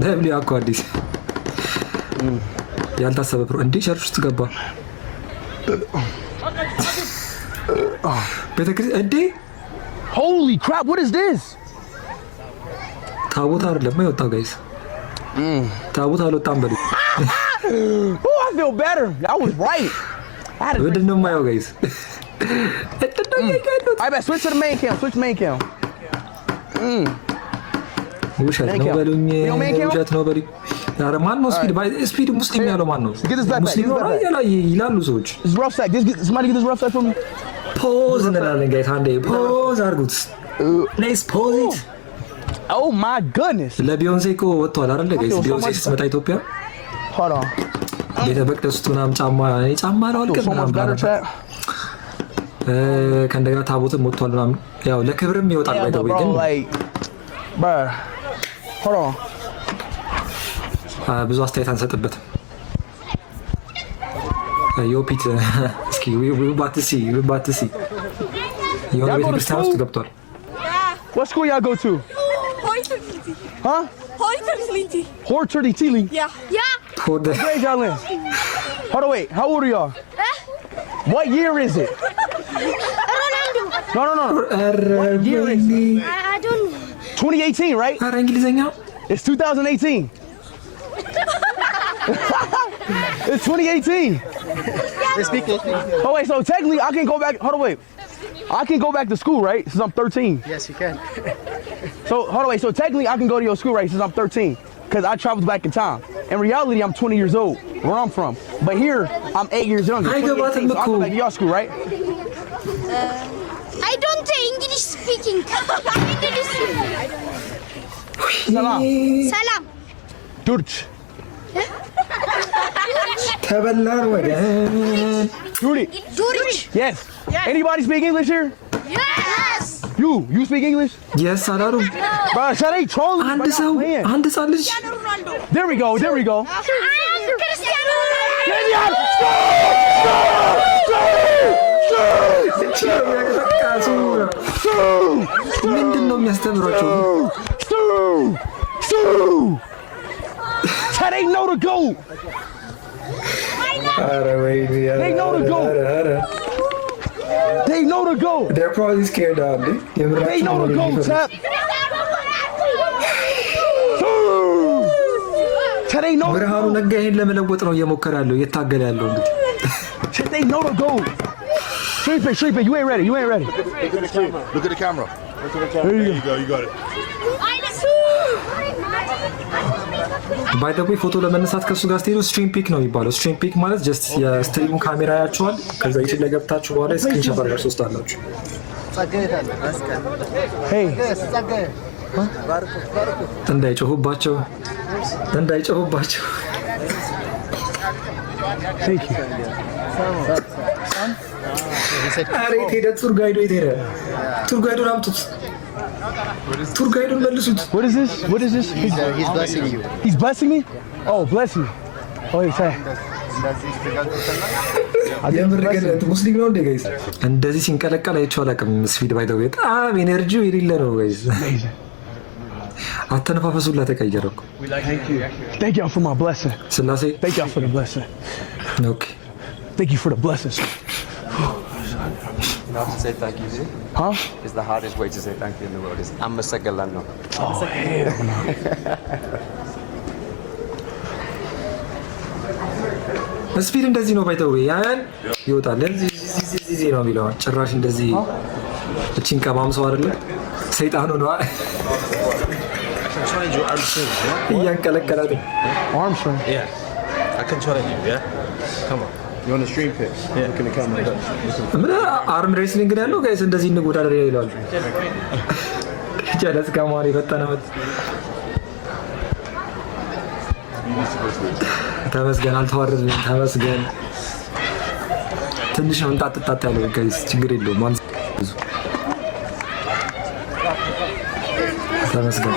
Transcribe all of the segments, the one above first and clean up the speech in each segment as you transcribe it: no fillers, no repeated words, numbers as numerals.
ደብሊው እኮ አዲስ ያልታሰበ ፕሮ እንዴ ሸርፍ ውስጥ ገባ ቤተክርስቲያን እንዴ holy crap what is this ታቦት አይደለም የወጣው ጋይስ ታቦት አልወጣም በሉ oh I feel better that was right ምንድን ነው የማየው ጋይስ I bet switch to the main cam ውሸት ነው በሉኝ ውሸት ነው በሉኝ ኧረ ማን ነው ስፒድ ሙስሊም ያለው ማን ነው ሙስሊም ነው ይላሉ ሰዎች somebody get this rough side for me ፖዝ እንላለን ጋይስ አንዴ ፖዝ አድርጉት ፕሌስ ፖዝ ኢት oh my goodness ለቢዮንሴ እኮ ወጥቷል አይደል ጋይስ ቢዮንሴ ስትመጣ ኢትዮጵያ hold on ቤተ መቅደስ ውስጥ ምናምን ጫማ ነው አልቀም ከእንደገና ታቦትም ወጥቷል ምናምን ያው ለክብርም ይወጣል ባይተው ግን hold on ብዙ አስተያየት አንሰጥበትም ዮፒት እስኪ ባትሲ የሆነ ቤተክርስቲያን ውስጥ ገብቷል what school y'all go to huh Horter Teeling yeah hold what grade y'all in hold on wait how old are y'all what year is it no what year is it I don't know 2018 right ኧረ እንግሊዘኛ it's 2018 it's 2018 oh wait so technically I can go back hold on wait I can go back to school right since I'm 13 Yes, you can. so hold on wait so technically I can go to your school right since I'm 13 because I traveled back in time in reality I'm 20 years old where I'm from but here I'm 8 years younger I go back to so I go back to your school right I don't English speaking ሰላም Durch ተበላን ወገን Durch yes anybody speak English here yes you speak English yes አላሉ bro shut up trolling አንድ ሰው አንድ ህፃን ልጅ there we go ክርስቲያኖ ምንድን ነው የሚያስተምሯቸው they know the goat they know the goat they know the goat they're probably scared of me they know the goat tap they know ብርሃኑ ነጋ ይሄን ለመለወጥ ነው እየሞከረ ያለው እየታገለ ያለው እንግዲህ they know the goat Street pick, you ain't ready. Look at the camera. There you go, you got it. ባይ ዘ ወይ ፎቶ ለመነሳት ከሱ ጋር ስትሄዱ ስትሪም ፒክ ነው የሚባለው ስትሪም ፒክ ማለት ጀስት የስትሪም ካሜራ ያያችኋል ከዛ ዩቲዩብ ላይ ገብታችሁ በኋላ ስክሪን ሾት አድርጋችሁ ትወስዳላችሁ hey እንዳይጮሁባቸው thank you አሬት ሄደ ቱር ጋይዱ ሄደ ቱር ጋይዱን አምጡት ቱር ጋይዱን መልሱት what is this He's blessing you. he's blessing me oh bless you oh he's saying የምርገን ሙስሊም ነው እንደ ጋይስ እንደዚህ ሲንቀለቀል አይቼው አላውቅም ስፒድ ባይ ዘ ወይ በጣም ኤነርጂው የሌለ ነው ጋይስ አተነፋፈሱላ ተቀየረ እኮ thank you for my blessing ስላሴ thank you for the blessing okay thank you for the blessings You know how to say thank you, see? huh It's the hardest way to say thank you in the world. It's Ammasagalanno. oh hell no ስፒድ እንደዚህ ነው ባይተው ያን ይወጣል እዚህ ነው የሚለው ጭራሽ እንደዚህ እቺን ቀማምሰው አይደለ ሰይጣን ሆኖ እያንቀለቀላት Armstrong Yeah. I can challenge you, yeah? Come on. You want a stream pick? Yeah. Look in the camera. ምን አርም ሬስሊንግ ነው ያለው ጋይስ እንደዚህ እንወዳደር ይላሉ ጀለስ ጋማሪ በተነመት ተመስገን አልተዋረድንም ተመስገን ትንሽ ነው እንጣጥጣት ያለው ጋይስ ችግር የለውም ማን ብዙ ተመስገን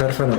ከርፈና